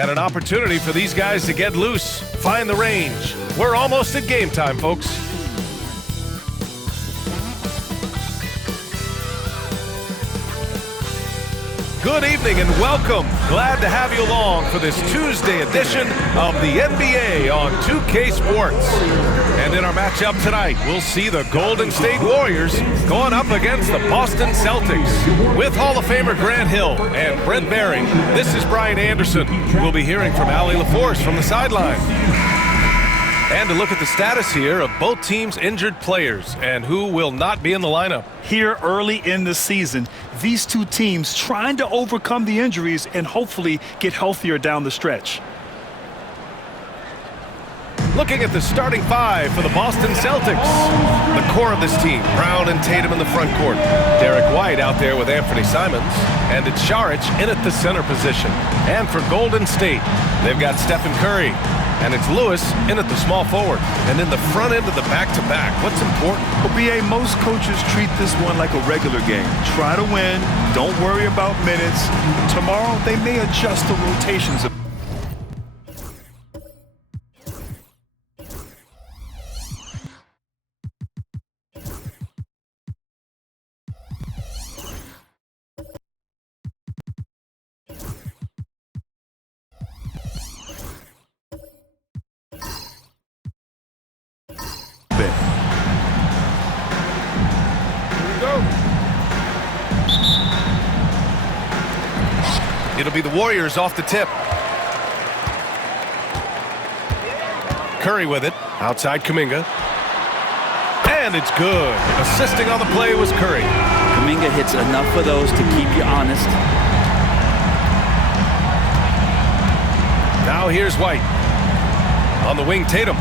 And an opportunity for these guys to get loose, find the range. We're almost at game time, folks. Good evening and welcome. Glad to have you along for this Tuesday edition of the NBA on 2K Sports. And in our matchup tonight, we'll see the Golden State Warriors going up against the Boston Celtics. With Hall of Famer Grant Hill and Brent Baring, this is Brian Anderson. We'll be hearing from Allie LaForce from the sideline. And to look at the status here of both teams' injured players and who will not be in the lineup. Here early in the season, these two teams trying to overcome the injuries and hopefully get healthier down the stretch. Looking at the starting five for the Boston Celtics. The core of this team, Brown and Tatum in the front court. Derek White out there with Anthony Simons. And it's Šarić in at the center position. And for Golden State, they've got Stephen Curry. And it's Lewis in at the small forward. And in the front end of the back-to-back, what's important? Well, BA, most coaches treat this one like a regular game. Try to win. Don't worry about minutes. Tomorrow, they may adjust the rotations. It'll be the Warriors off the tip. Curry with it. Outside Kuminga. And it's good. Assisting on the play was Curry. Kuminga hits enough of those to keep you honest. Now here's White. On the wing, Tatum.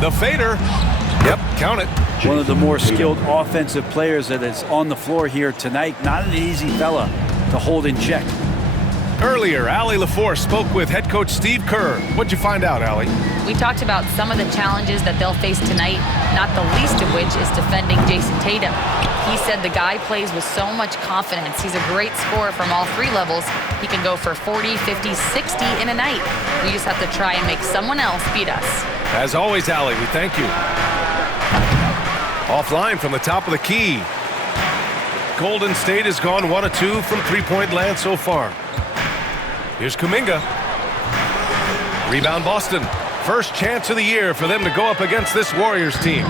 The fader. Yep, count it. One of the more skilled offensive players that is on the floor here tonight. Not an easy fella to hold in check. Earlier, Allie LaForce spoke with head coach Steve Kerr. What'd you find out, Allie? We talked about some of the challenges that they'll face tonight, not the least of which is defending Jason Tatum. He said the guy plays with so much confidence. He's a great scorer from all three levels. He can go for 40, 50, 60 in a night. We just have to try and make someone else beat us. As always, Allie, we thank you. Offline from the top of the key. Golden State has gone 1 of 2 from three-point land so far. Here's Kuminga. Rebound Boston. First chance of the year for them to go up against this Warriors team.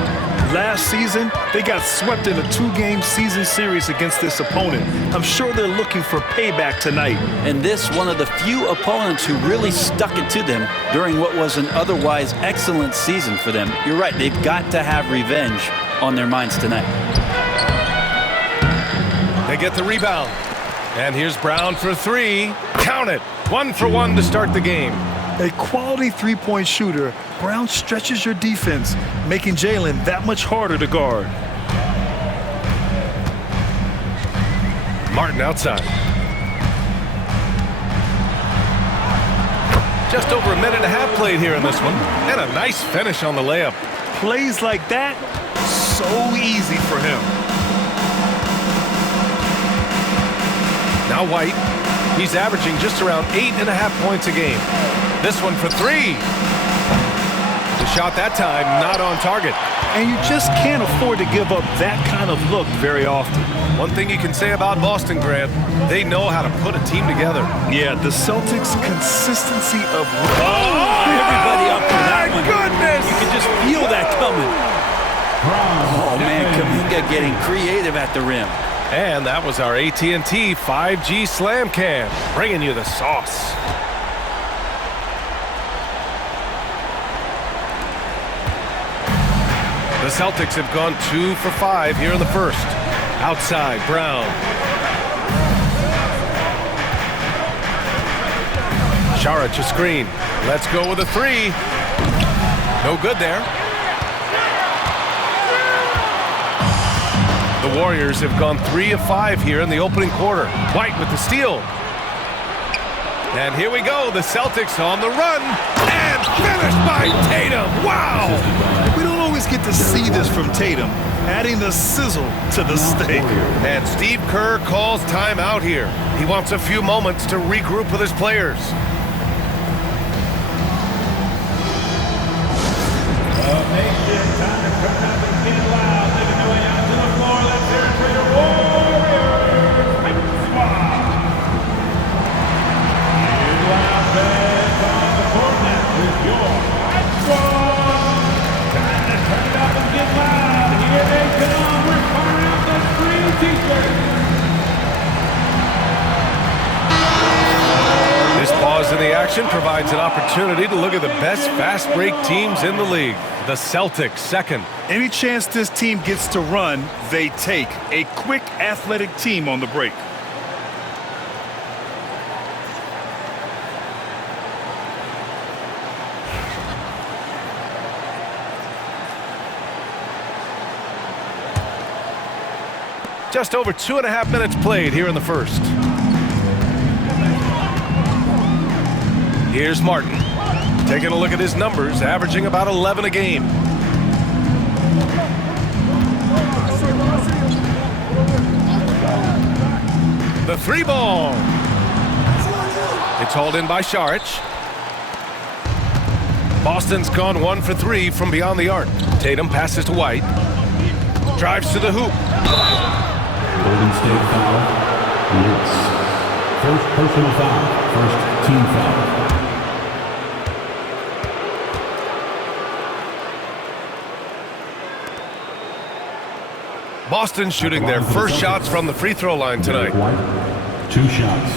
Last season, they got swept in a 2-game season series against this opponent. I'm sure they're looking for payback tonight. And this, one of the few opponents who really stuck it to them during what was an otherwise excellent season for them. You're right, they've got to have revenge on their minds tonight. They get the rebound. And here's Brown for three. Count it. 1 for 1 to start the game. A quality three-point shooter, Brown stretches your defense, making Jalen that much harder to guard. Martin outside. Just over a minute and a half played here in this one. And a nice finish on the layup. Plays like that, so easy for him. Now White. He's averaging just around 8.5 points a game. This one for three. The shot that time not on target. And you just can't afford to give up that kind of look very often. One thing you can say about Boston, Grant, they know how to put a team together. Yeah, the Celtics' consistency of... Everybody up for that one. Goodness! You can just feel that coming. Oh, man, Kuminga getting creative at the rim. And that was our AT&T 5G Slam Cam, bringing you the sauce. The Celtics have gone 2 for 5 here in the first. Outside, Brown. Šarić a screen. Let's go with a three. No good there. The Warriors have gone 3 of 5 here in the opening quarter. White with the steal. And here we go. The Celtics on the run. And finished by Tatum. Wow! We don't always get to see this from Tatum, adding the sizzle to the steak. And Steve Kerr calls timeout here. He wants a few moments to regroup with his players. This pause in the action provides an opportunity to look at the best fast break teams in the league. The Celtics second. Any chance this team gets to run, they take. A quick, athletic team on the break. Just over 2.5 minutes played here in the first. Here's Martin. Taking a look at his numbers, averaging about 11 a game. The three ball. It's hauled in by Saric. Boston's gone 1 for 3 from beyond the arc. Tatum passes to White. Drives to the hoop. Golden State foul. Yes. First personal foul. First team foul. Boston shooting their first shots from the free throw line tonight. 2 shots.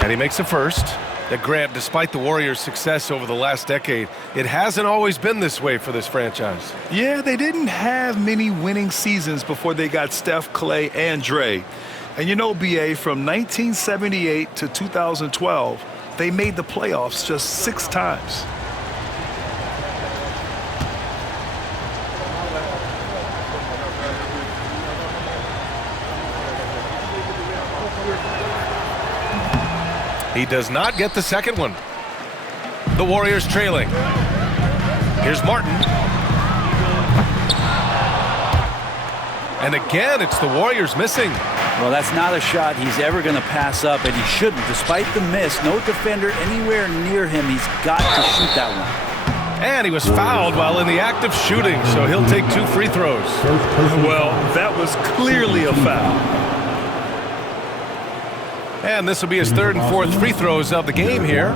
And he makes the first. That Grant, despite the Warriors' success over the last decade, it hasn't always been this way for this franchise. Yeah, they didn't have many winning seasons before they got Steph, Clay, and Dre. And you know, BA, from 1978 to 2012, they made the playoffs just 6 times. He does not get the second one. The Warriors trailing. Here's Martin. And again, it's the Warriors missing. Well, that's not a shot he's ever going to pass up, and he shouldn't. Despite the miss, no defender anywhere near him. He's got to shoot that one. And he was fouled while in the act of shooting, so he'll take 2 free throws. Well, that was clearly a foul. And this will be his 3rd and 4th free throws of the game here.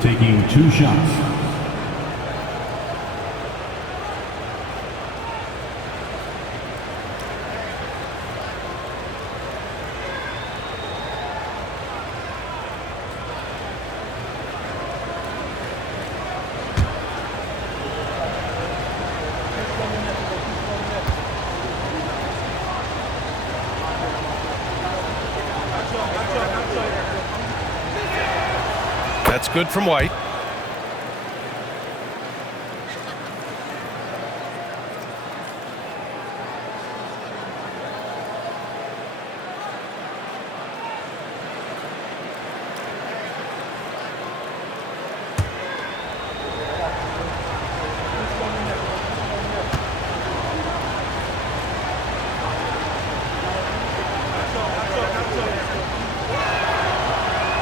Taking 2 shots. That's good from White.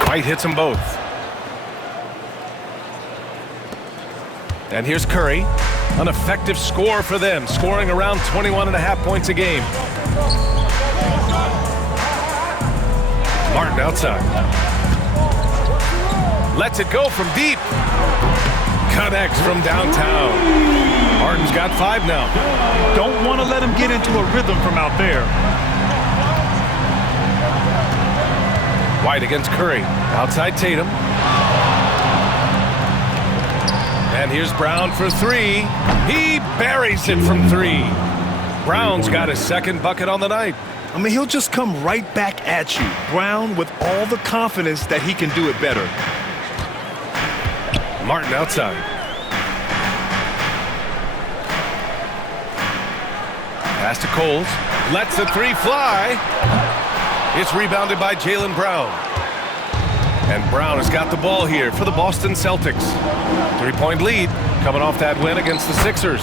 White hits them both. And here's Curry, an effective score for them, scoring around 21.5 points a game. Martin outside. Lets it go from deep. Connects from downtown. Martin's got 5 now. Don't want to let him get into a rhythm from out there. White against Curry. Outside Tatum. And here's Brown for 3. He buries it from 3. Brown's got his second bucket on the night. I mean, he'll just come right back at you. Brown with all the confidence that he can do it better. Martin outside. Pass to Coles. Lets the three fly. It's rebounded by Jaylen Brown. And Brown has got the ball here for the Boston Celtics. 3-point lead coming off that win against the Sixers.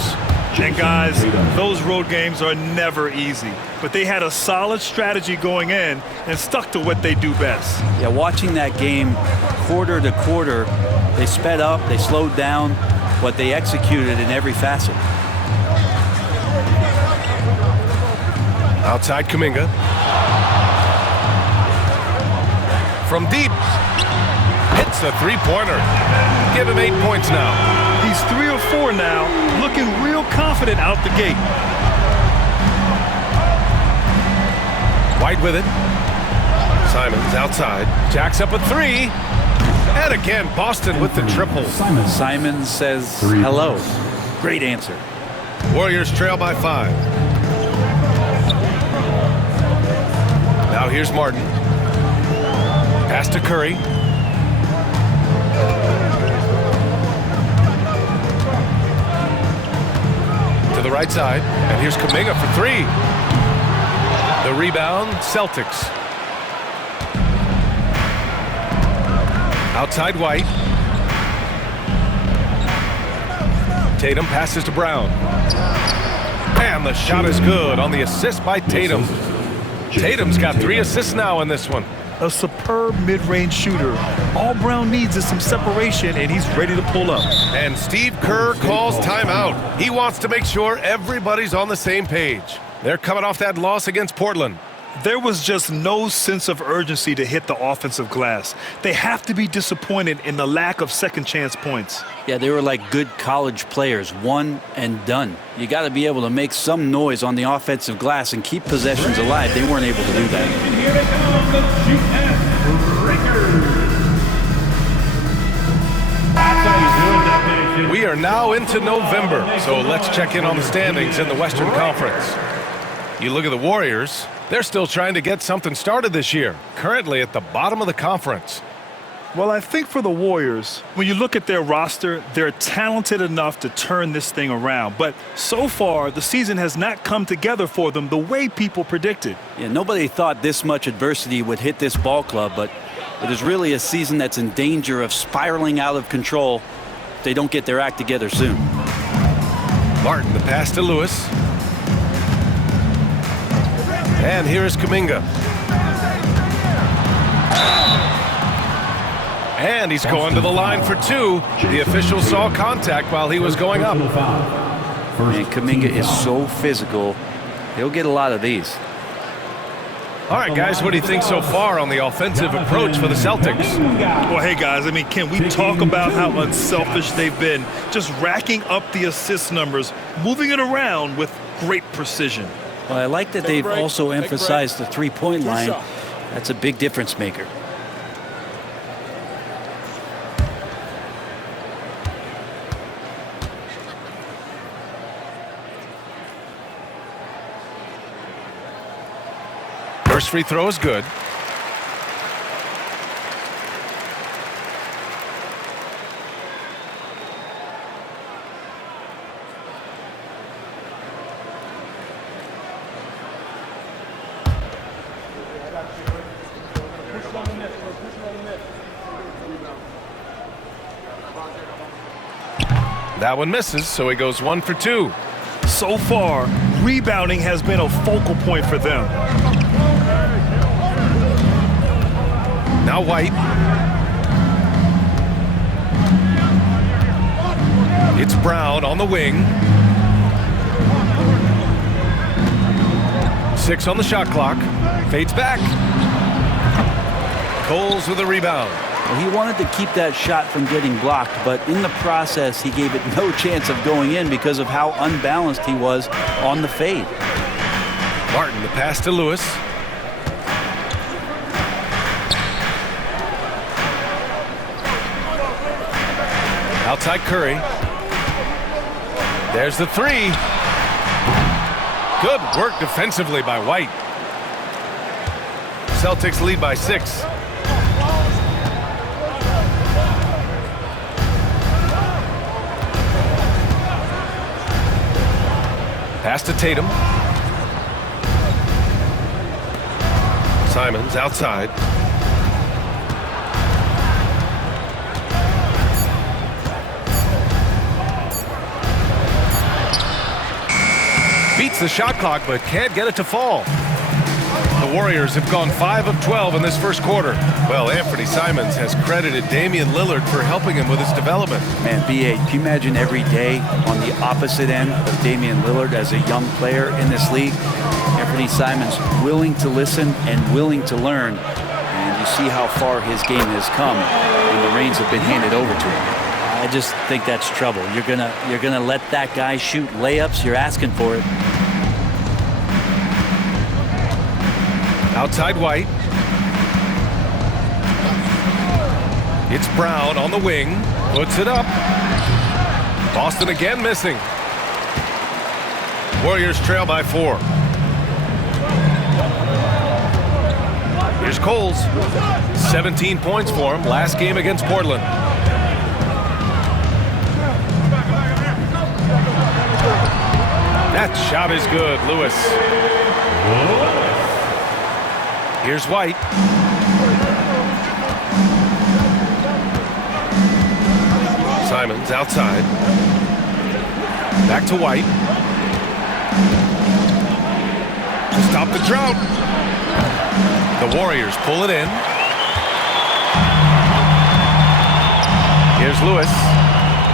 And guys, those road games are never easy. But they had a solid strategy going in and stuck to what they do best. Yeah, watching that game quarter to quarter, they sped up, they slowed down, but they executed in every facet. Outside Kuminga. From deep. Hits the three-pointer. Give him 8 points now. He's 3 or 4 now, looking real confident out the gate. White with it. Simons outside. Jacks up a three. And again, Boston with the triple. Simons says hello. Great answer. Warriors trail by 5. Now here's Martin. Pass to Curry. To the right side. And here's Kuminga for 3. The rebound, Celtics. Outside White. Tatum passes to Brown. And the shot is good on the assist by Tatum. Tatum's got 3 assists now in this one. A superb mid-range shooter. All Brown needs is some separation, and he's ready to pull up. And Steve Kerr calls timeout. He wants to make sure everybody's on the same page. They're coming off that loss against Portland. There was just no sense of urgency to hit the offensive glass. They have to be disappointed in the lack of second chance points. Yeah, they were like good college players, one and done. You got to be able to make some noise on the offensive glass and keep possessions alive. They weren't able to do that. We are now into November, so let's check in on the standings in the Western Conference. You look at the Warriors, they're still trying to get something started this year, currently at the bottom of the conference. Well, I think for the Warriors, when you look at their roster, they're talented enough to turn this thing around. But so far, the season has not come together for them the way people predicted. Yeah, nobody thought this much adversity would hit this ball club, but it is really a season that's in danger of spiraling out of control if they don't get their act together soon. Martin, the pass to Lewis. And here is Kuminga. And he's going to the line for 2. The official saw contact while he was going up. And Kuminga is so physical. He'll get a lot of these. All right, guys, what do you think so far on the offensive approach for the Celtics? Well, hey, guys, I mean, can we talk about how unselfish they've been? Just racking up the assist numbers, moving it around with great precision. Well, I like that they've also emphasized the three-point line. That's a big difference maker. First free throw is good. That one misses, so he goes 1 for 2. So far, rebounding has been a focal point for them. Now White. It's Brown on the wing. 6 on the shot clock. Fades back. Coles with a rebound. Well, he wanted to keep that shot from getting blocked, but in the process, he gave it no chance of going in because of how unbalanced he was on the fade. Martin, the pass to Lewis. Outside Curry. There's the 3. Good work defensively by White. Celtics lead by 6. Pass to Tatum. Simons outside. Beats the shot clock, but can't get it to fall. The Warriors have gone 5 of 12 in this first quarter. Well, Anthony Simons has credited Damian Lillard for helping him with his development. Man, B.A., can you imagine every day on the opposite end of Damian Lillard as a young player in this league? Anthony Simons willing to listen and willing to learn. And you see how far his game has come when the reins have been handed over to him. I just think that's trouble. You're gonna let that guy shoot layups. You're asking for it. Outside White. It's Brown on the wing. Puts it up. Boston again missing. Warriors trail by 4. Here's Coles. 17 points for him last game against Portland. That shot is good, Lewis. Here's White. Simons outside. Back to White. To stop the drought. The Warriors pull it in. Here's Lewis.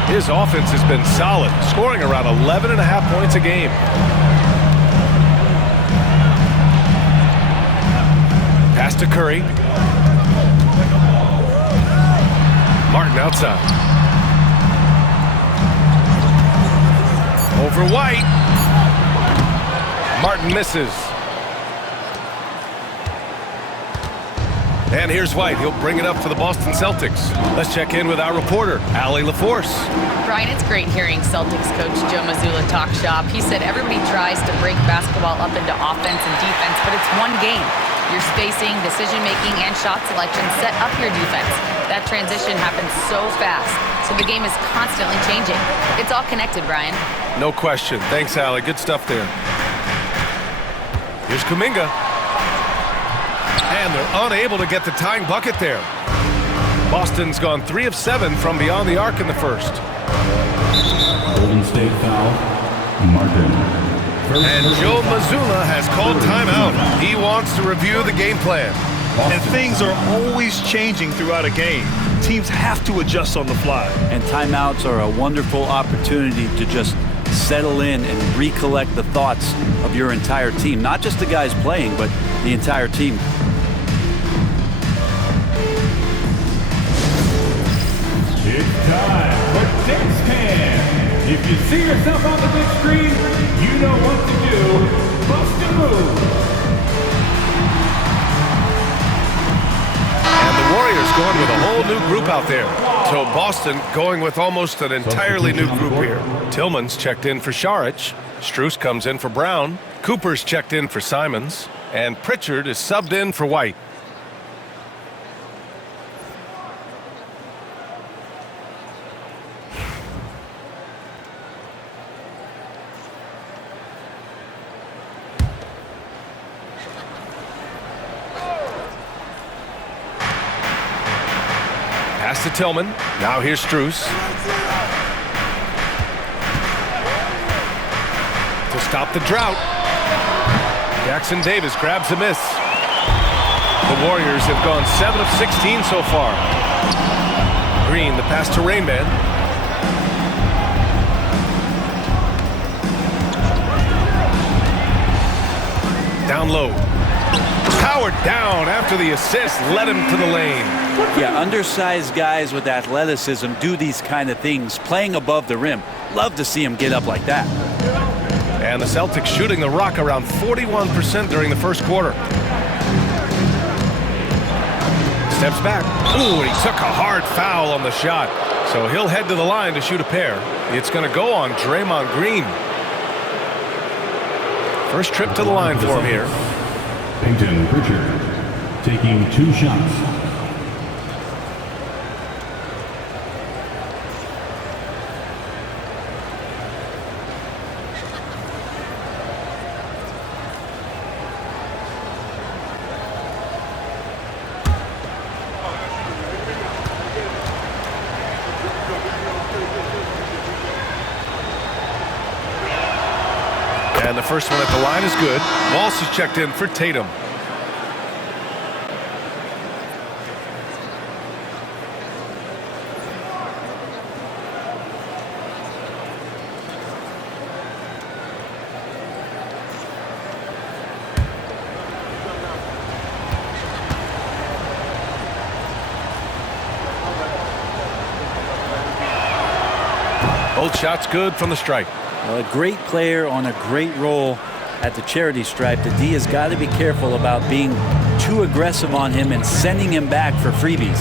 His offense has been solid, scoring around 11.5 points a game. Pass to Curry. Martin outside. Over White. Martin misses. And here's White. He'll bring it up for the Boston Celtics. Let's check in with our reporter, Allie LaForce. Brian, it's great hearing Celtics coach Joe Mazzulla talk shop. He said everybody tries to break basketball up into offense and defense, but it's one game. Your spacing, decision-making, and shot selection set up your defense. That transition happens so fast, so the game is constantly changing. It's all connected, Brian. No question. Thanks, Allie. Good stuff there. Here's Kuminga. And they're unable to get the tying bucket there. Boston's gone 3 of 7 from beyond the arc in the first. Golden State foul. Martin. And Joe Mazzulla has called timeout. He wants to review the game plan. And things are always changing throughout a game. Teams have to adjust on the fly. And timeouts are a wonderful opportunity to just settle in and recollect the thoughts of your entire team. Not just the guys playing, but the entire team. It's time for Dick's Can. If you see yourself on the big screen, you know what to do. Bust a move. And the Warriors going with a whole new group out there. So Boston going with almost an entirely new group here. Tillman's checked in for Šarić. Strus comes in for Brown. Cooper's checked in for Simons. And Pritchard is subbed in for White. Pass to Tillman. Now here's Strus. To stop the drought. Jackson Davis grabs a miss. The Warriors have gone 7 of 16 so far. Green, the pass to Rainman. Down low. Powered down after the assist led him to the lane. Yeah, undersized guys with athleticism do these kind of things, playing above the rim. Love to see them get up like that. And the Celtics shooting the rock around 41% during the first quarter. Steps back. Ooh, he took a hard foul on the shot. So he'll head to the line to shoot a pair. It's going to go on Draymond Green. First trip to the line for him here. Peyton Pritchard taking 2 shots. And the first one at the line is good. Walsh is checked in for Tatum. Both shots good from the stripe. Well, a great player on a great roll at the charity stripe. The D has got to be careful about being too aggressive on him and sending him back for freebies.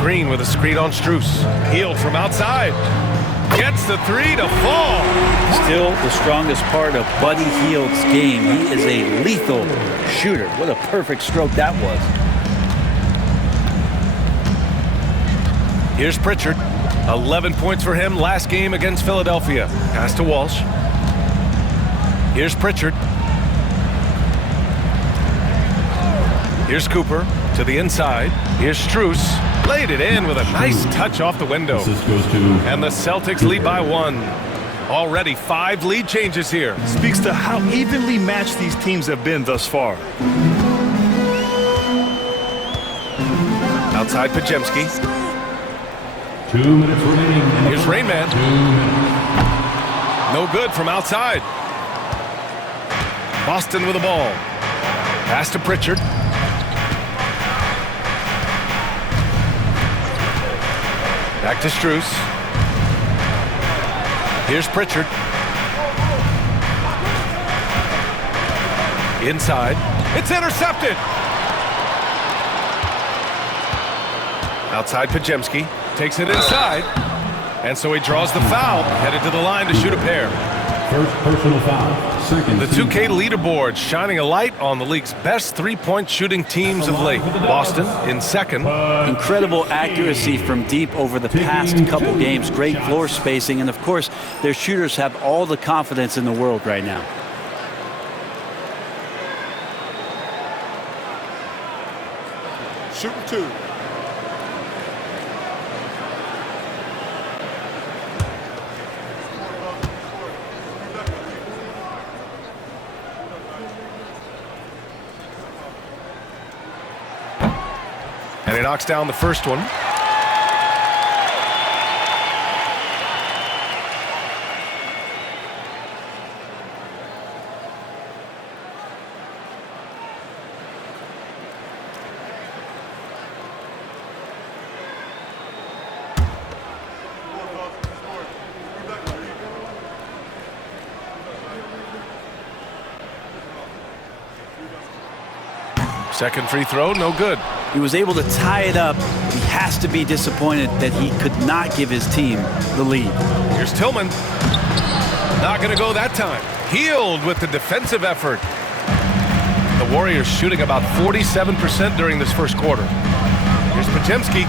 Green with a screen on Strus. Healed from outside. Gets the 3 to fall. Still the strongest part of Buddy Hield's game. He is a lethal shooter. What a perfect stroke that was. Here's Pritchard. 11 points for him last game against Philadelphia. Pass to Walsh. Here's Pritchard. Here's Cooper to the inside. Here's Strus. Laid it in with a nice touch off the window. And the Celtics lead by 1. Already 5 lead changes here. Speaks to how evenly matched these teams have been thus far. Outside Pajemski. 2 minutes remaining. Here's Rainman. 2 minutes. No good from outside. Boston with the ball. Pass to Pritchard. Back to Strus. Here's Pritchard. Inside. It's intercepted. Outside Pajemski. Takes it inside. And so he draws the foul. Headed to the line to shoot a pair. First personal foul. Second. The 2K leaderboard shining a light on the league's best three-point shooting teams of late. Boston in second. Incredible accuracy from deep over the past couple games. Great floor spacing. And, of course, their shooters have all the confidence in the world right now. Shooting 2. And he knocks down the first one. Second free throw, no good. He was able to tie it up. He has to be disappointed that he could not give his team the lead. Here's Tillman. Not going to go that time. Healed with the defensive effort. The Warriors shooting about 47% during this first quarter. Here's Pajemski.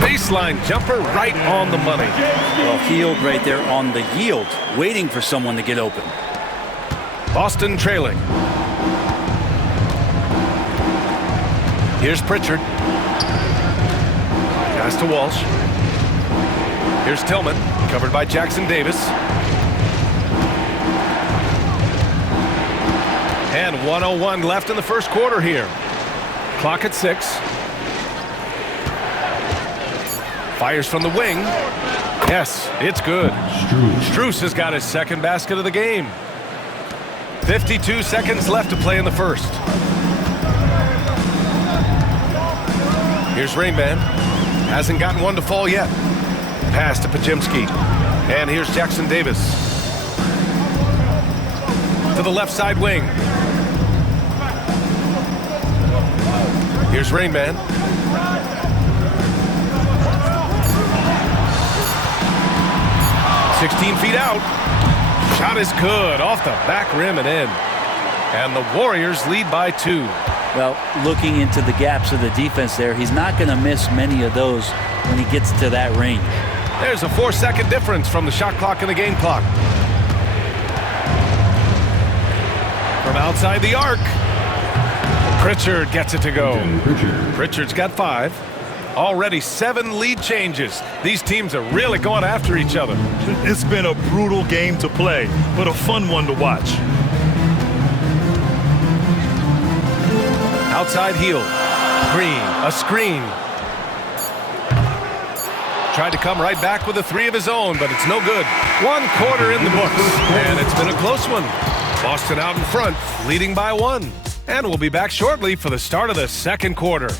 Baseline jumper right on the money. Well, Hield right there on the yield, waiting for someone to get open. Boston trailing. Here's Pritchard. Pass to Walsh. Here's Tillman, covered by Jackson Davis. And 1:01 left in the first quarter here. Clock at 6. Fires from the wing. Yes, it's good. Strus has got his second basket of the game. 52 seconds left to play in the first. Here's Rainman. Hasn't gotten one to fall yet. Pass to Pajemski. And here's Jackson Davis. To the left side wing. Here's Rainman. (16 feet out. Shot is good, off the back rim and in. And the Warriors lead by 2. Well, looking into the gaps of the defense there, he's not going to miss many of those when he gets to that range. There's a 4-second difference from the shot clock and the game clock. From outside the arc, Pritchard gets it to go. Pritchard's got 5. Already 7 lead changes. These teams are really going after each other. It's been a brutal game to play, but a fun one to watch. Outside heel. Green, a screen. Tried to come right back with a 3 of his own, but it's no good. 1 quarter in the books, and it's been a close one. Boston out in front, leading by 1. And we'll be back shortly for the start of the second quarter.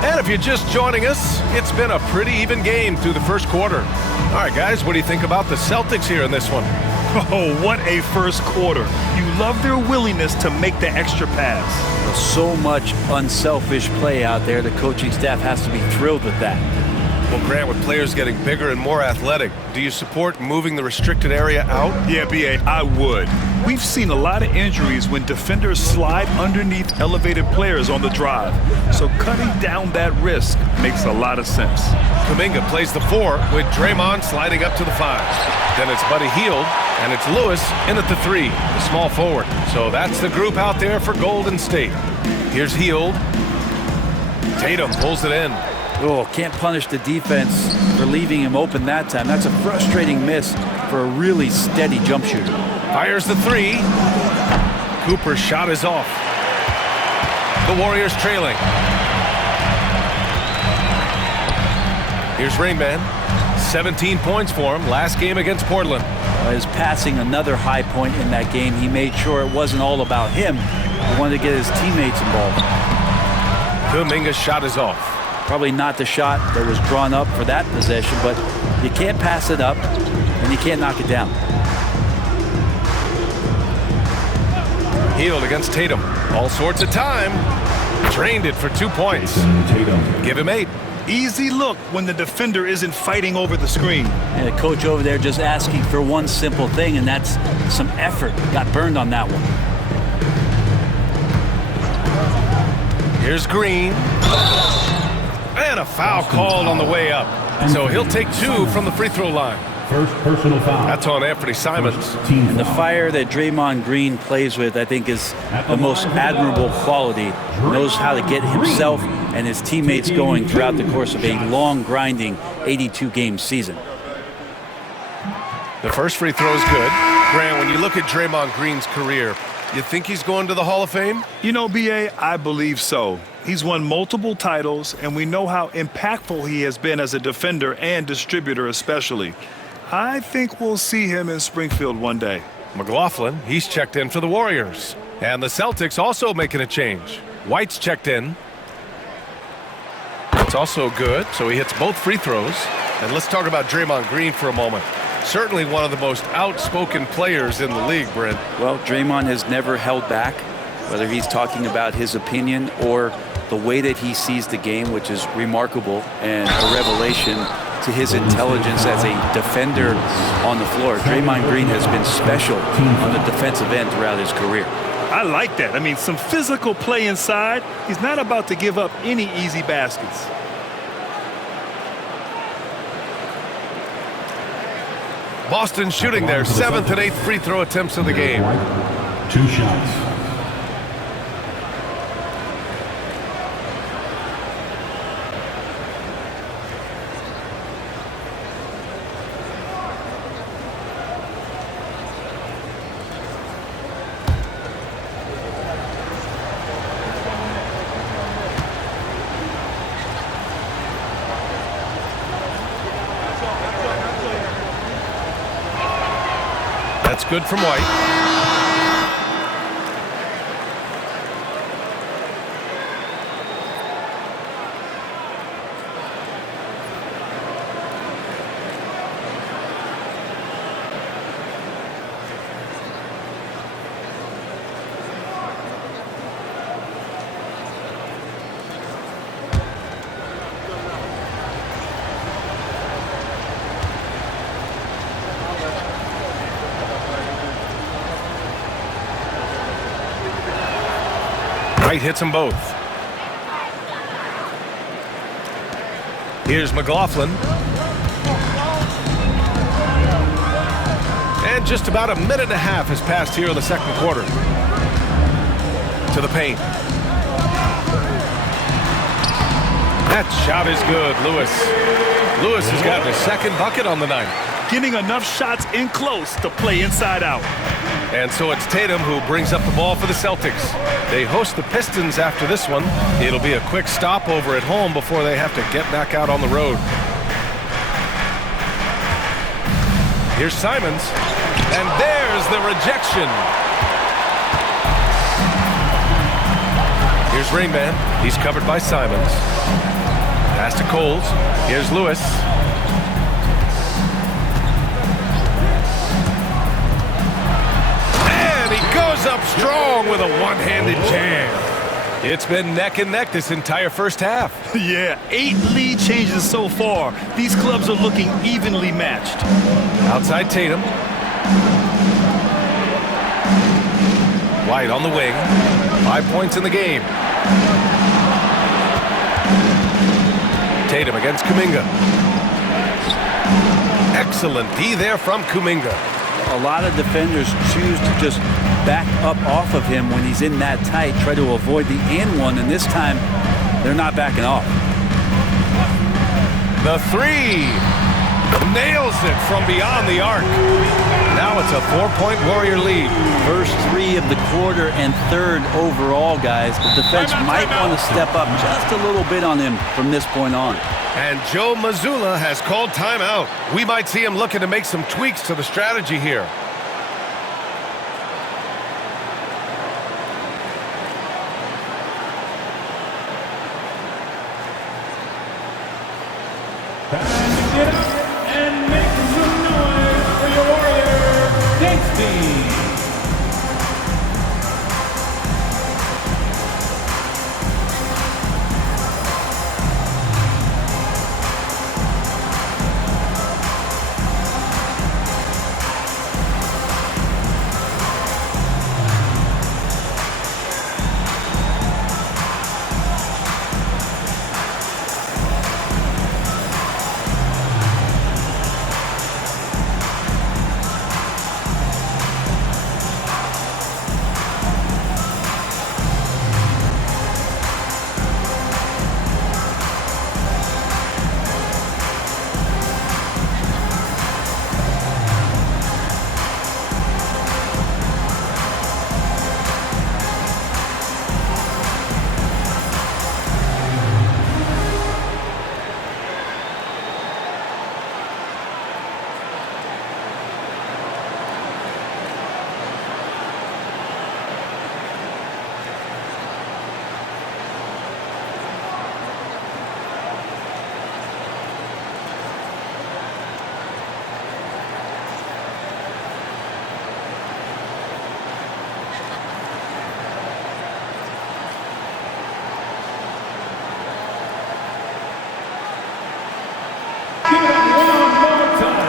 And if you're just joining us, it's been a pretty even game through the first quarter. All right, guys, what do you think about the Celtics here in this one? Oh, what a first quarter. You love their willingness to make the extra pass. There's so much unselfish play out there. The coaching staff has to be thrilled with that. Well, Grant, with players getting bigger and more athletic, do you support moving the restricted area out? Yeah, B.A., I would. We've seen a lot of injuries when defenders slide underneath elevated players on the drive. So cutting down that risk makes a lot of sense. Kuminga plays the 4 with Draymond sliding up to the 5. Then it's Buddy Hield, and it's Lewis in at the 3, the small forward. So that's the group out there for Golden State. Here's Hield. Tatum pulls it in. Oh, can't punish the defense for leaving him open that time. That's a frustrating miss for a really steady jump shooter. Fires the 3. Cooper's shot is off. The Warriors trailing. Here's Rain Man. 17 points for him last game against Portland. His passing, another high point in that game. He made sure it wasn't all about him. He wanted to get his teammates involved. Kuminga's shot is off. Probably not the shot that was drawn up for that possession, but you can't pass it up and you can't knock it down. Hield against Tatum. All sorts of time. Drained it for 2 points. Give him 8. Easy look when the defender isn't fighting over the screen. And the coach over there just asking for one simple thing, and that's some effort. Got burned on that one. Here's Green. And a foul called on the way up. So he'll take 2 from the free throw line. First personal foul. That's on Anthony Simons. Team The foul. fire that Draymond Green plays with, I think, is the most admirable quality. Knows how to get himself and his teammates going throughout the course of a long, grinding 82-game season. The first free throw is good. Grant, when you look at Draymond Green's career, you think he's going to the Hall of Fame? You know, B.A., I believe so. He's won multiple titles, and we know how impactful he has been as a defender and distributor especially. I think we'll see him in Springfield one day. McLaughlin, he's checked in for the Warriors. And the Celtics also making a change. White's checked in. It's also good, so he hits both free throws. And let's talk about Draymond Green for a moment. Certainly one of the most outspoken players in the league, Brent. Well, Draymond has never held back, whether he's talking about his opinion or the way that he sees the game, which is remarkable and a revelation to his intelligence as a defender on the floor. Draymond Green has been special on the defensive end throughout his career. I like that. I mean, some physical play inside. He's not about to give up any easy baskets. Boston shooting their 7th and 8th free throw attempts of the game. 2 shots. That's good from White. Right hits them both. Here's McLaughlin. And just about a minute and a half has passed here in the second quarter. To the paint. That shot is good, Lewis. Lewis has gotten his second bucket on the night. Getting enough shots in close to play inside out. And so it's Tatum who brings up the ball for the Celtics. They host the Pistons after this one. It'll be a quick stopover at home before they have to get back out on the road. Here's Simons. And there's the rejection. Here's Rainman. He's covered by Simons. Pass to Coles. Here's Lewis. And he goes up strong with a one-handed jam. It's been neck and neck this entire first half. Yeah, 8 lead changes so far. These clubs are looking evenly matched. Outside Tatum. White on the wing. 5 points in the game. Tatum against Kuminga. Excellent D there from Kuminga. A lot of defenders choose to just back up off of him when he's in that tight, try to avoid the and one, and this time they're not backing off. The three. Nails it from beyond the arc. Now it's a 4-point Warrior lead. First 3 of the quarter and third overall, guys. The defense might want to step up just a little bit on him from this point on. And Joe Mazzulla has called timeout. We might see him looking to make some tweaks to the strategy here. Get up and make some noise for your Warrior dance team.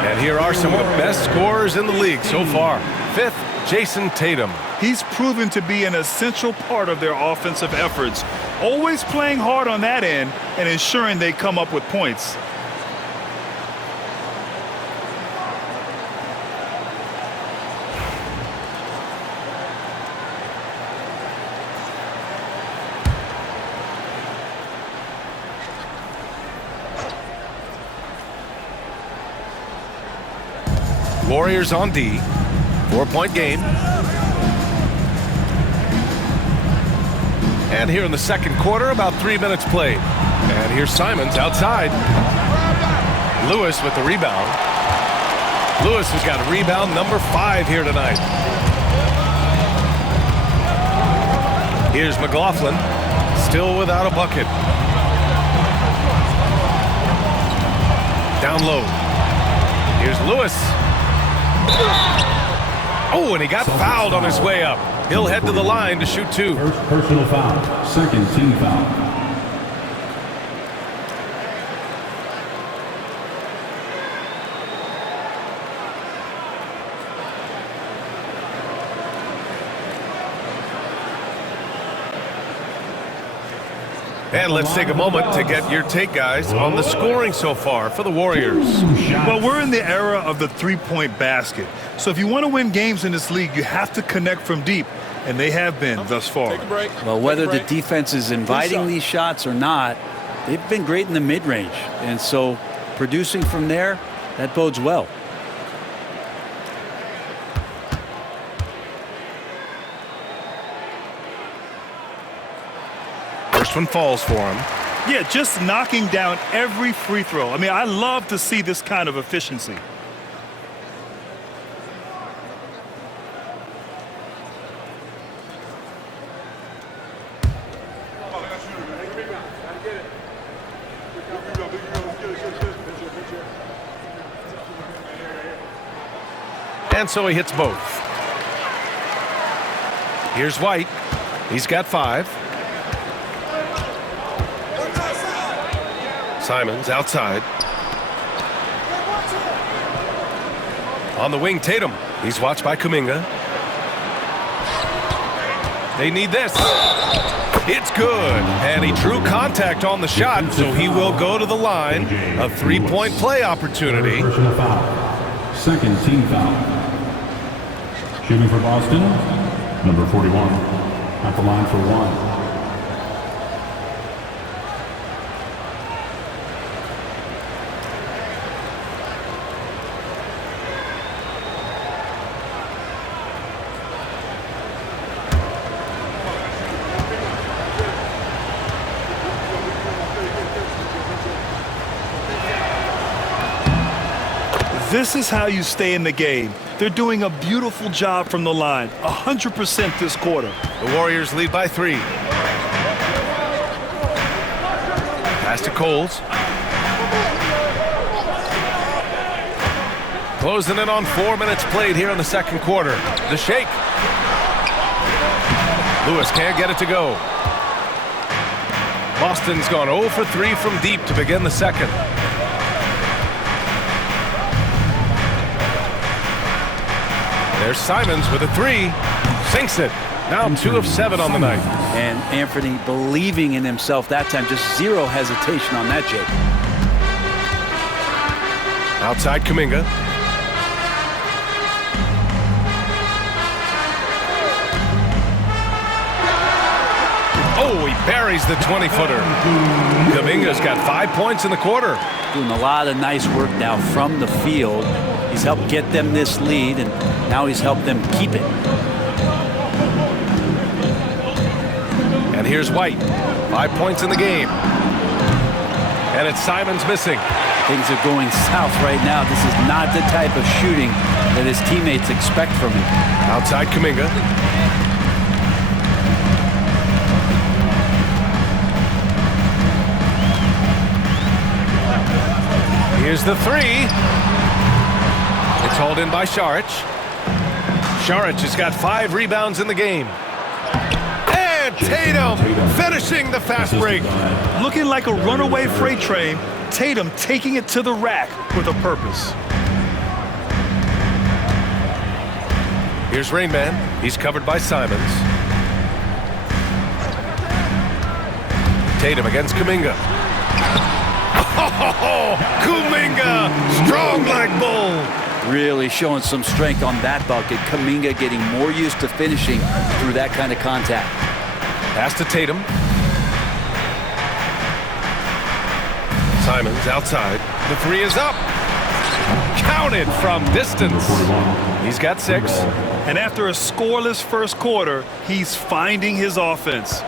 And here are some of the best scorers in the league so far. 5th, Jason Tatum. He's proven to be an essential part of their offensive efforts, always playing hard on that end and ensuring they come up with points. Warriors on D. 4-point game. And here in the second quarter, about 3 minutes played. And here's Simons outside. Lewis with the rebound. Lewis has got rebound number 5 here tonight. Here's McLaughlin, still without a bucket. Down low. Here's Lewis. Oh, and he got fouled on his way up. He'll head to the line to shoot 2. First personal foul, second team foul. And let's take a moment to get your take, guys, on the scoring so far for the Warriors. Well, we're in the era of the three-point basket. So if you want to win games in this league, you have to connect from deep, and they have been thus far. Well, whether the defense is inviting these shots or not, they've been great in the mid-range. And so producing from there, that bodes well. First one falls for him. Yeah, just knocking down every free throw. I mean, I love to see this kind of efficiency. And so he hits both. Here's White. He's got 5. Simons outside. On the wing, Tatum. He's watched by Kuminga. They need this. It's good. And he drew contact on the shot, so he will go to the line. A three-point play opportunity. Personal foul. Second team foul. Shooting for Boston, number 41. At the line for 1. This is how you stay in the game. They're doing a beautiful job from the line, 100% this quarter. The Warriors lead by 3. Pass to Coles. Closing in on 4 minutes played here in the second quarter. The shake. Lewis can't get it to go. Boston's gone 0 for 3 from deep to begin the second. There's Simons with a 3. Sinks it. Now 2 of 7 on the night. And Anthony believing in himself that time. Just zero hesitation on that, Jake. Outside Kuminga. Oh, he buries the 20-footer. Kuminga's got 5 points in the quarter. Doing a lot of nice work now from the field. He's helped get them this lead, and now he's helped them keep it. And here's White. 5 points in the game. And it's Simons missing. Things are going south right now. This is not the type of shooting that his teammates expect from him. Outside Kuminga. Here's the 3. It's hauled in by Šarić. Šarić has got 5 rebounds in the game. And Tatum finishing the fast break. Looking like a runaway freight train, Tatum taking it to the rack with a purpose. Here's Rain Man. He's covered by Simons. Tatum against Kuminga. Oh, Kuminga, strong like bull. Really showing some strength on that bucket. Kuminga getting more used to finishing through that kind of contact. Pass to Tatum. Simons outside. The 3 is up. Counted from distance. He's got 6. And after a scoreless first quarter, he's finding his offense.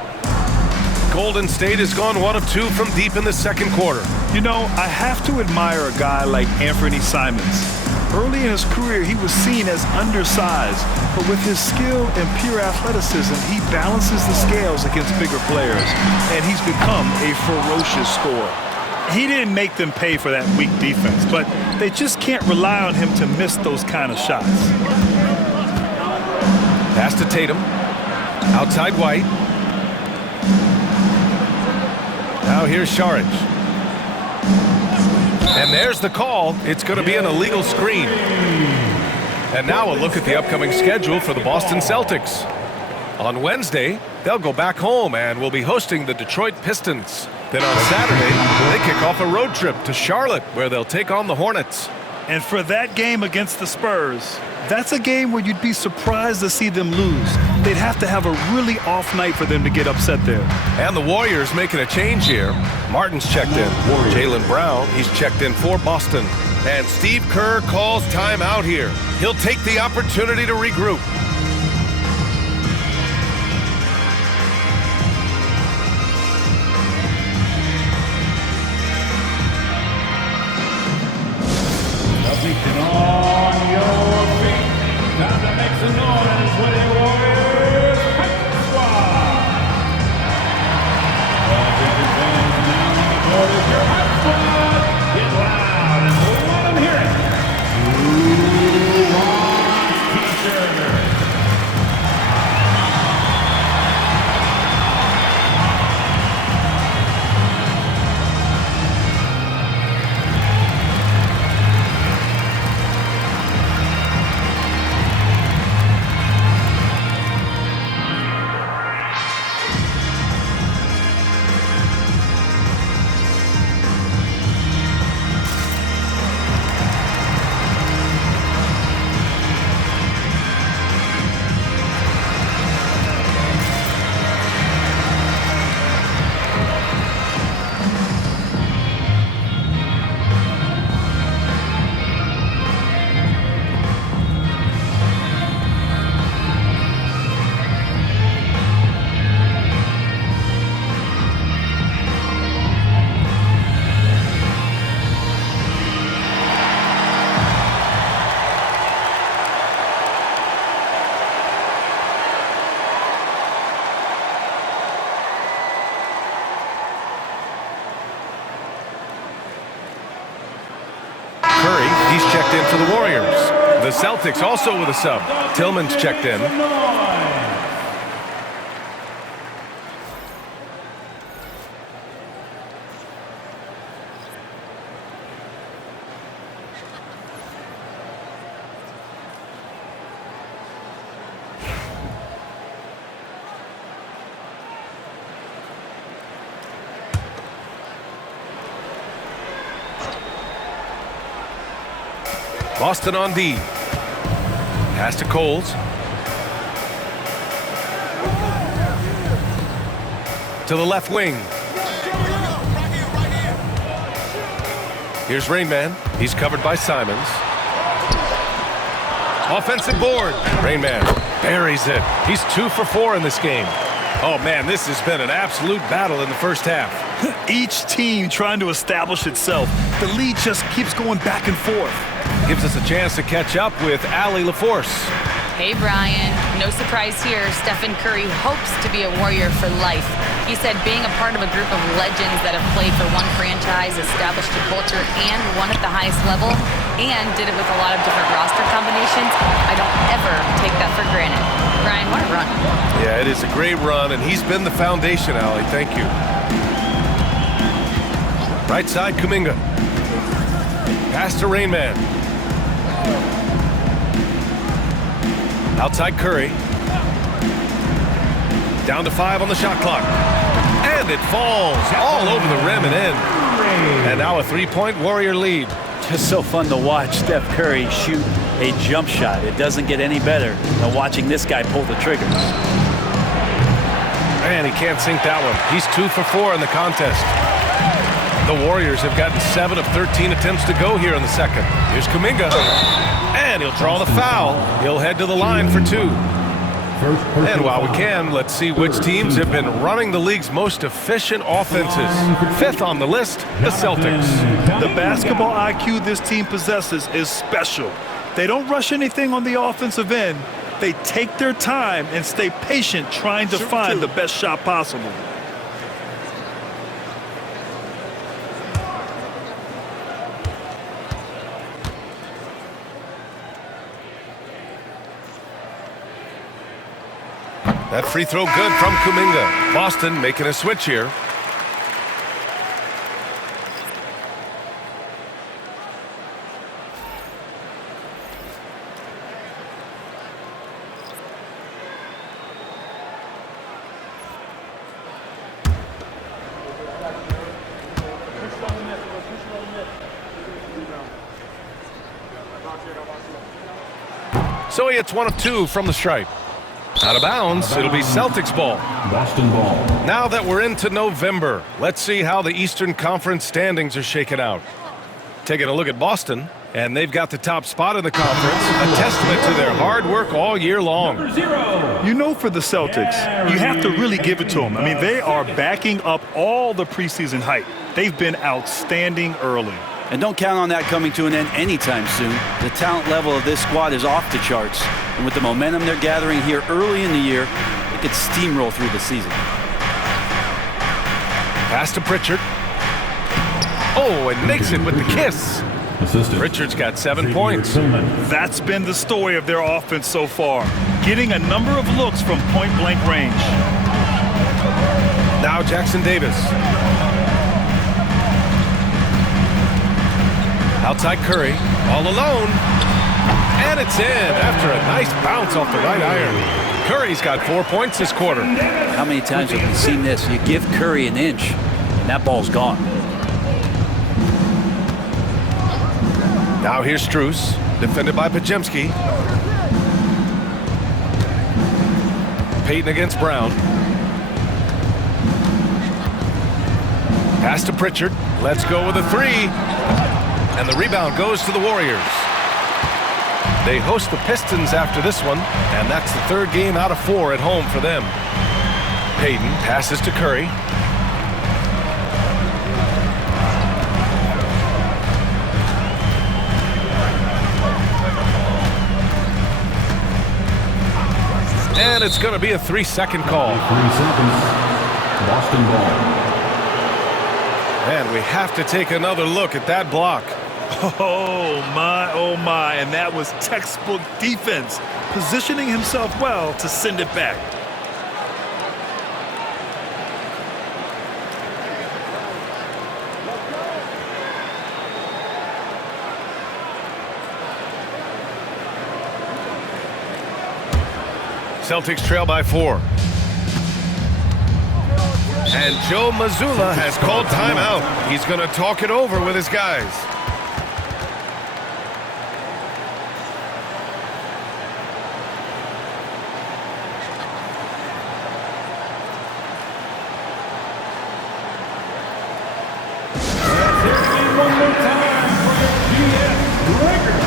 Golden State has gone 1 of 2 from deep in the second quarter. You know, I have to admire a guy like Anthony Simons. Early in his career, he was seen as undersized, but with his skill and pure athleticism, he balances the scales against bigger players, and he's become a ferocious scorer. He didn't make them pay for that weak defense, but they just can't rely on him to miss those kind of shots. Pass to Tatum. Outside White. Now here's Šarić. And there's the call. It's going to be an illegal screen. And now a look at the upcoming schedule for the Boston Celtics. On Wednesday, They'll go back home and will be hosting the Detroit Pistons. Then on Saturday, they kick off a road trip to Charlotte, where they'll take on the Hornets. And for that game against the Spurs, that's a game where you'd be surprised to see them lose. They'd have to have a really off night for them to get upset there. And the Warriors making a change here. Martin's checked in. Jaylen Brown, he's checked in for Boston. And Steve Kerr calls timeout here. He'll take the opportunity to regroup. Attention on your feet. Time to make some noise with the Warriors Hype Squad. Celtics fans now on the court is your Hype Squad. Get loud and let them hear it. Who wants t-shirt? He's checked in for the Warriors. The Celtics also with a sub. Tillman's checked in. Boston on D. Pass to Coles. To the left wing. Here's Rainman. He's covered by Simons. Offensive board. Rainman buries it. He's 2 for 4 in this game. Oh, man, this has been an absolute battle in the first half. Each team trying to establish itself. The lead just keeps going back and forth. Gives us a chance to catch up with Allie LaForce. Hey, Brian. No surprise here. Stephen Curry hopes to be a Warrior for life. He said being a part of a group of legends that have played for one franchise, established a culture, and won at the highest level, and did it with a lot of different roster combinations, I don't ever take that for granted. Brian, what a run. Yeah, it is a great run, and he's been the foundation, Allie. Thank you. Right side, Kuminga. Pass to Rainman. Outside Curry. Down to 5 on the shot clock. And it falls all over the rim and in. And now a 3-point Warrior lead. Just so fun to watch Steph Curry shoot a jump shot. It doesn't get any better than watching this guy pull the trigger. Man, he can't sink that one. He's 2 for 4 in the contest. The Warriors have gotten 7 of 13 attempts to go here in the second. Here's Kuminga. And he'll draw the foul. He'll head to the line for 2. And while we can, let's see which teams have been running the league's most efficient offenses. 5th on the list, the Celtics. The basketball IQ this team possesses is special. They don't rush anything on the offensive end. They take their time and stay patient trying to find the best shot possible. That free throw good from Kuminga. Boston making a switch here. So he hits one of two from the stripe. Out of bounds, it'll be Celtics ball. Boston ball. Now that we're into November, let's see how the Eastern Conference standings are shaken out. Taking a look at Boston, and they've got the top spot in the conference, a testament to their hard work all year long. You know, for the Celtics, you have to really give it to them. I mean, they are backing up all the preseason hype. They've been outstanding early. And don't count on that coming to an end anytime soon. The talent level of this squad is off the charts. And with the momentum they're gathering here early in the year, they could steamroll through the season. Pass to Pritchard. Oh, and makes it with the kiss. Assistant. Pritchard's got 7 points. That's been the story of their offense so far, getting a number of looks from point-blank range. Now Jackson Davis. Outside Curry, all alone. And it's in after a nice bounce off the right iron. Curry's got 4 points this quarter. How many times have we seen this? You give Curry an inch, and that ball's gone. Now here's Strus, defended by Pajemski. Payton against Brown. Pass to Pritchard. Let's go with a three. And the rebound goes to the Warriors. They host the Pistons after this one, and that's the third game out of 4 at home for them. Payton passes to Curry. And it's going to be a 3-second call. 3 seconds. Boston ball. And we have to take another look at that block. Oh my, and that was textbook defense, positioning himself well to send it back. Celtics trail by 4. And Joe Mazzulla has called timeout. He's going to talk it over with his guys. One more time for the GS Breaker.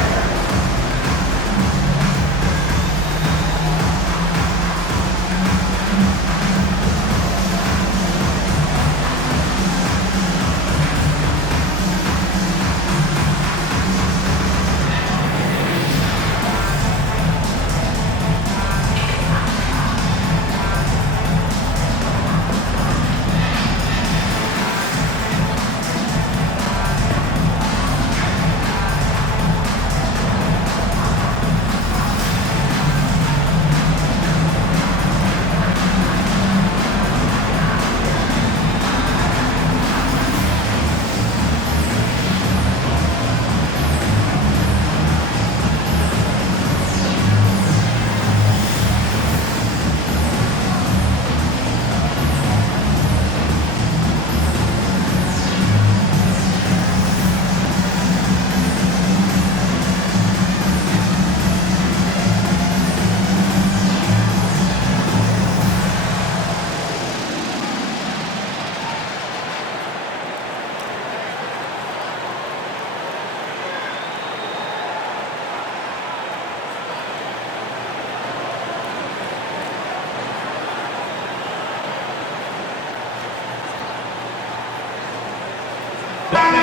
That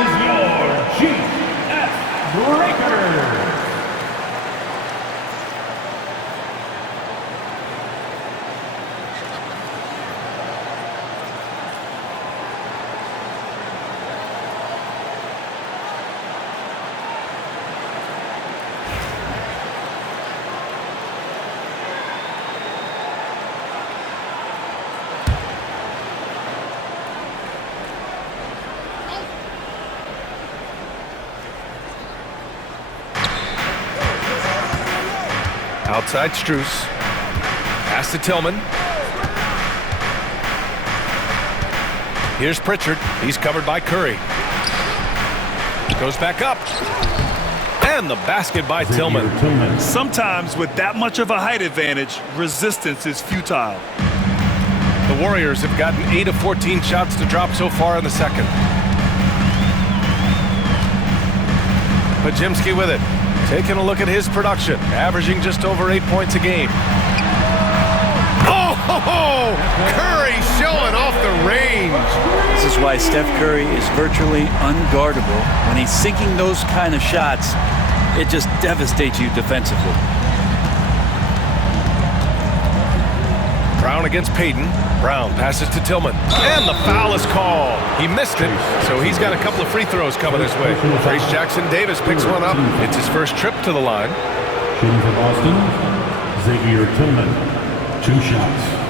is your GS Breaker. Outside Strus. Pass to Tillman. Here's Pritchard. He's covered by Curry. Goes back up. And the basket by Tillman. Sometimes with that much of a height advantage, resistance is futile. The Warriors have gotten 8 of 14 shots to drop so far in the second. Podziemski with it. Taking a look at his production, averaging just over 8 points a game. Oh, Curry showing off the range. This is why Steph Curry is virtually unguardable. When he's sinking those kind of shots, it just devastates you defensively. Brown against Payton. Brown passes to Tillman. And the foul is called. He missed it, so he's got a couple of free throws coming his way. Trace Jackson-Davis picks one up. It's his first trip to the line. Shooting for Boston, Xavier Tillman. 2 shots.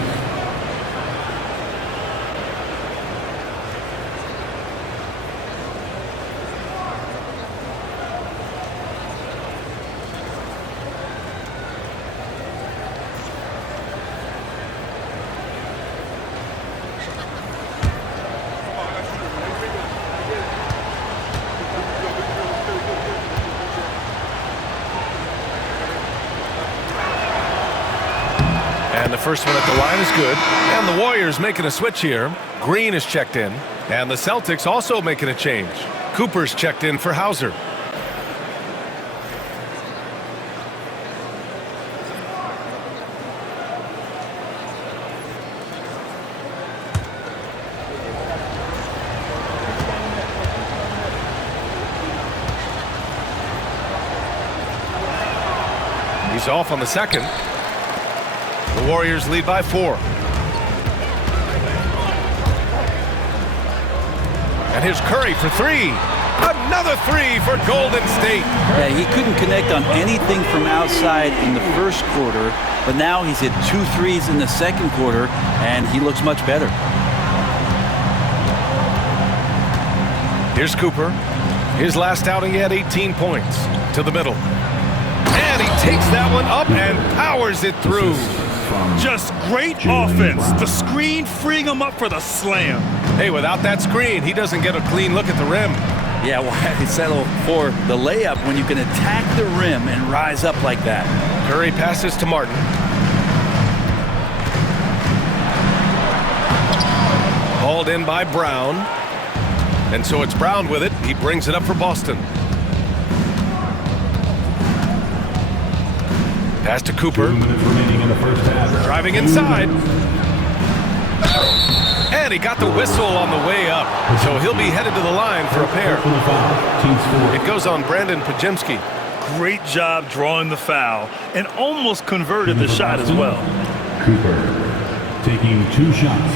And the first one at the line is good. And the Warriors making a switch here. Green is checked in. And the Celtics also making a change. Cooper's checked in for Hauser. He's off on the second. The Warriors lead by 4. And here's Curry for 3. Another 3 for Golden State. Yeah, he couldn't connect on anything from outside in the first quarter, but now he's hit 2 threes in the second quarter, and he looks much better. Here's Cooper. His last outing, he had 18 points. To the middle. And he takes that one up and powers it through. Just great offense. The screen freeing him up for the slam. Hey, without that screen, he doesn't get a clean look at the rim. Yeah, why settle for the layup when you can attack the rim and rise up like that? Curry passes to Martin. Hauled in by Brown. And so it's Brown with it. He brings it up for Boston. Pass to Cooper. 2 minutes remaining in the first half. Driving inside. And he got the whistle on the way up. So he'll be headed to the line for a pair. It goes on Brandon Podziemski. Great job drawing the foul and almost converted the shot as well. Cooper taking 2 shots.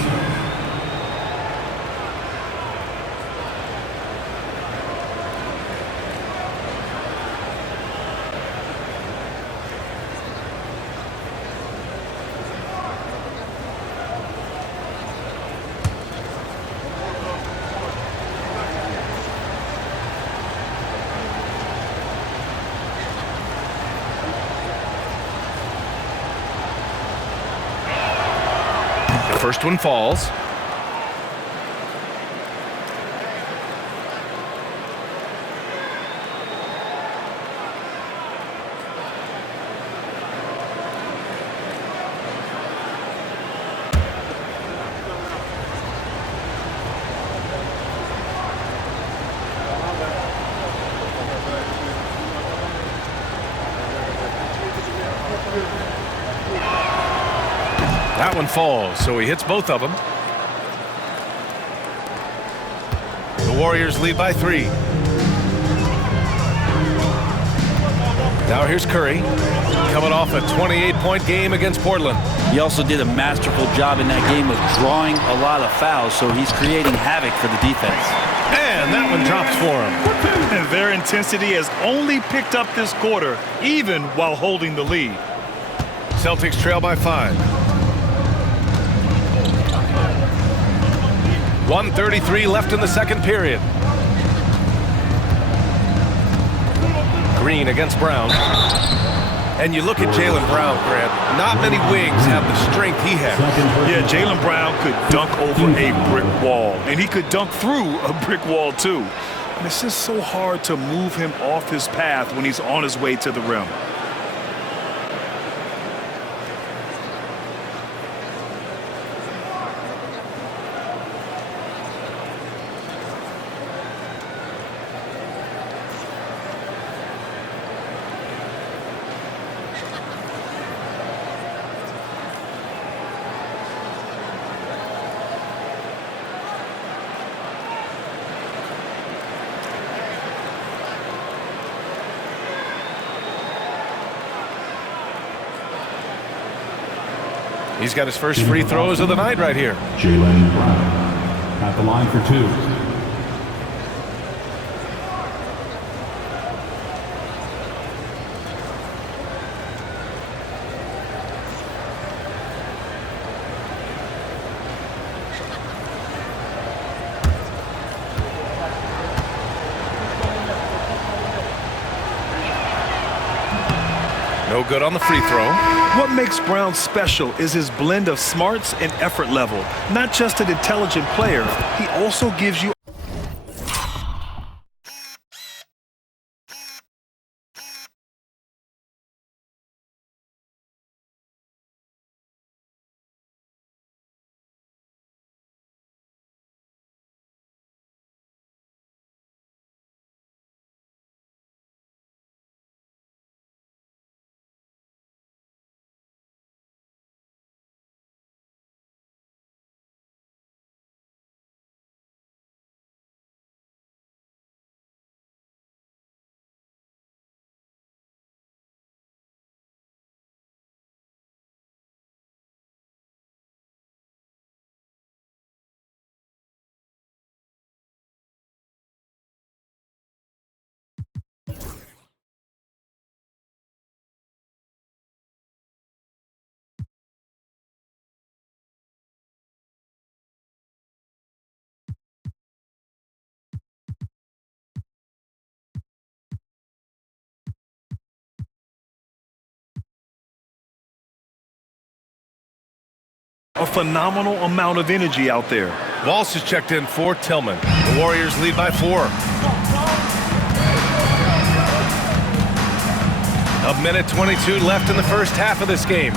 First one falls. That one falls, so he hits both of them. The Warriors lead by 3. Now here's Curry, coming off a 28-point game against Portland. He also did a masterful job in that game of drawing a lot of fouls, so he's creating havoc for the defense. And that one drops for him. And their intensity has only picked up this quarter, even while holding the lead. Celtics trail by 5. 1:33 left in the second period. Green against Brown. And you look at Jaylen Brown, Grant. Not many wings have the strength he has. Yeah, Jaylen Brown could dunk over a brick wall, and he could dunk through a brick wall too. And it's just so hard to move him off his path when he's on his way to the rim. He's got his first free throws of the night right here. Jaylen Brown at the line for 2. No good on the free throw. What makes Brown special is his blend of smarts and effort level. Not just an intelligent player, he also gives you a phenomenal amount of energy out there. Walsh is checked in for Tillman. The Warriors lead by 4. A minute 22 left in the first half of this game.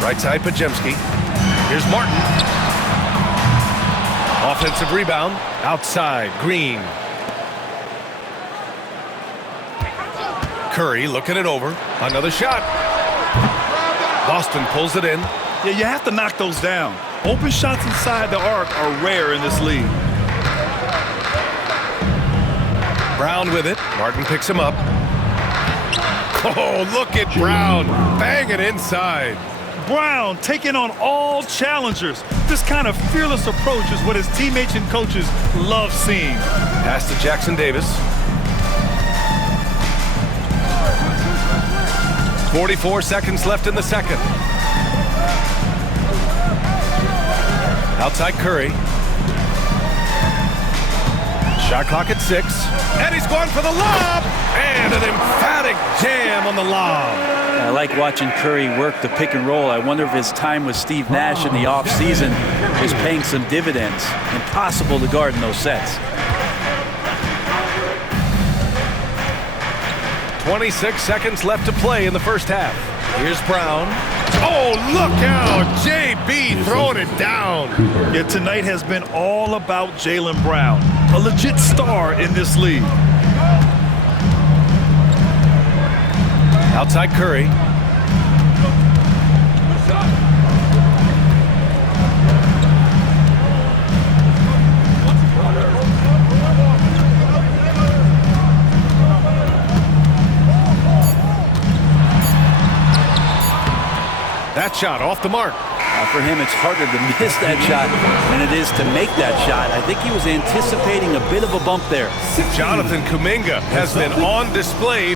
Right side, Pajemski. Here's Martin. Offensive rebound. Outside, Green. Curry looking it over. Another shot. Boston pulls it in. Yeah, you have to knock those down. Open shots inside the arc are rare in this league. Brown with it. Martin picks him up. Oh, look at Brown. Bang it inside. Brown taking on all challengers. This kind of fearless approach is what his teammates and coaches love seeing. Pass to Jackson Davis. 44 seconds left in the second. Outside Curry. Shot clock at 6. And he's going for the lob. And an emphatic jam on the lob. I like watching Curry work the pick and roll. I wonder if his time with Steve Nash in the offseason was paying some dividends. Impossible to guard in those sets. 26 seconds left to play in the first half. Here's Brown. Oh, look out. JB throwing it down. Yeah, tonight has been all about Jaylen Brown, a legit star in this league. Outside Curry. That shot off the mark. For him, it's harder to miss that shot than it is to make that shot. I think he was anticipating a bit of a bump there. Jonathan Kuminga has been on display.